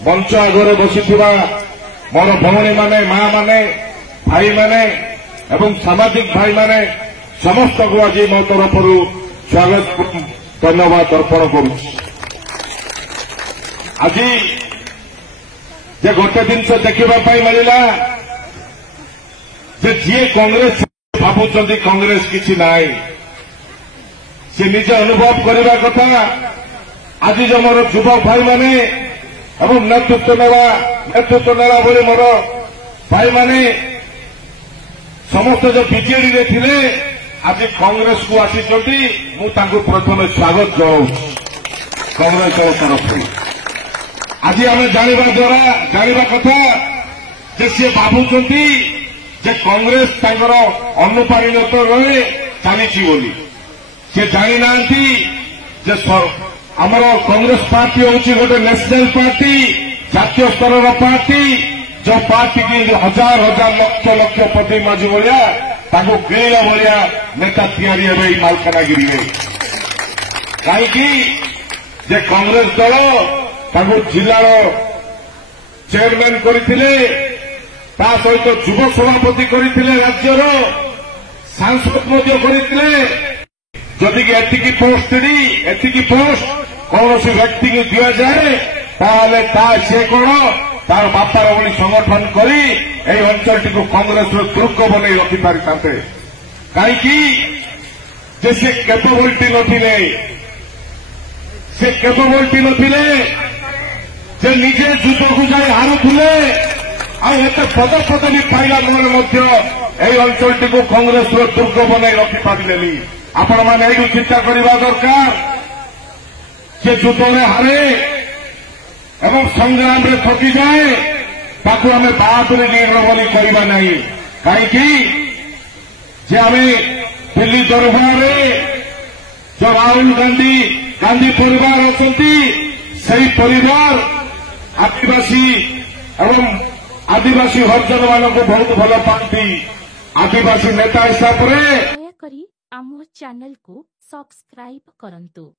मंच आगे बसी मोर भौणी माने मां माने भाई माने एवं सामाजिक भाई माने समस्त को आज मो तरफ स्वागत धन्यवाद अर्पण करुँ। आज जे गोटे जिनस देखा मिलला जी कांग्रेस भावुं कांग्रेस किसी नाई से निजे अनुभव करने कथा। आज जो मोर युवक भाई माने एवं नेतृत्व नेला बोले मोर भाई माने समस्त जो बीजेडी रे थिले आज कांग्रेस को आसी मुझे प्रथम स्वागत जनाऊँ कांग्रेस तरफ। आज आम जाना कथा जे सी भावुं जे कांग्रेस तांकर अनुपाणित रहे चली बोली से जानी ना जे आमर कांग्रेस पार्टी हूँ गोटे नेशनल पार्टी जातीय स्तर पार्टी जो पार्टी की हजार हजार लक्ष लक्ष पति माझी भाया गिरिला भाया नेता तैयारी हे मालकानगिरी कहीं जे कांग्रेस दल जिलार चेयरमैन करते सहित युव सभापति करते राज्यर सांसद करते जदि एतिकी पोस्ट कौन व्यक्ति की दि जाए सी कौन तार बापार भली संगठन कर अंचल को कांग्रेस दुर्ग बन रखिपारि कहीं से कैपेबिलिटी नथिले जे निजे युद्ध को जाए हारुले आते पद पदवी पाइला मध्य अंचल को कांग्रेस दुर्ग बन रखिपारे। आपण मैंने यू चिंता करने दरकार जे युद्ध में हारे एवं संग्राम में थकी जाए ताकू आम बातरे निर्णय बोली करवा नहीं कहीं आम दिल्ली दरबार जो राहुल गांधी परिवार अच्छा से परिवार आदिवासी एवं आदिवासी हरिजन मान को बहुत भल पाती आदिवासी नेता हिसाब से आम चैनल को सब्सक्राइब करंतु।